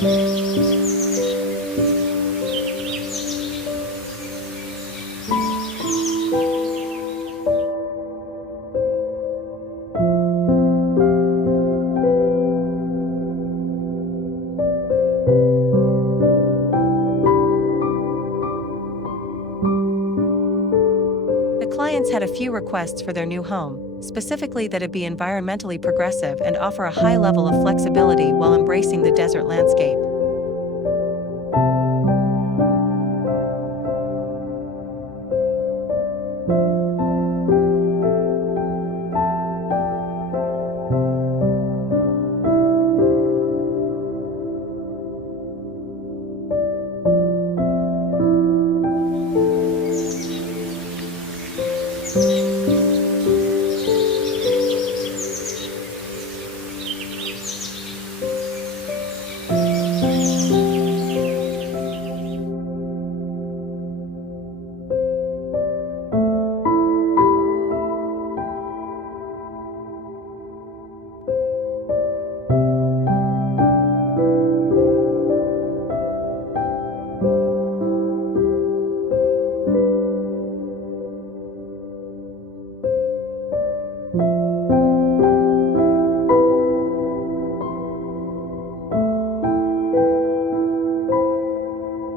The clients had a few requests for their new home, specifically that it be environmentally progressive and offer a high level of flexibility while embracing the desert landscape.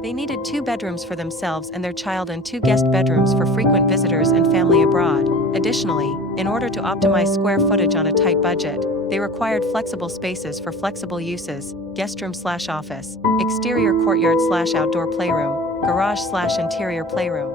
They needed 2 bedrooms for themselves and their child and 2 guest bedrooms for frequent visitors and family abroad. Additionally, in order to optimize square footage on a tight budget, they required flexible spaces for flexible uses: guest room/office, exterior courtyard/outdoor playroom, garage/interior playroom.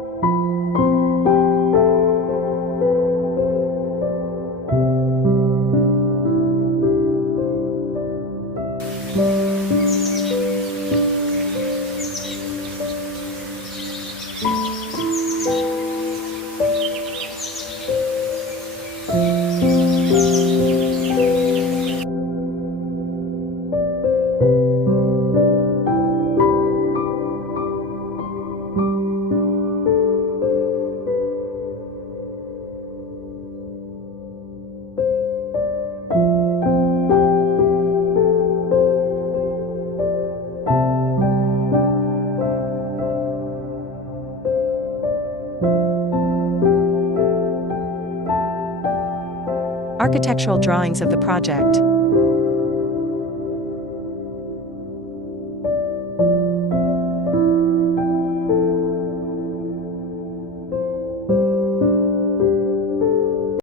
Architectural drawings of the project.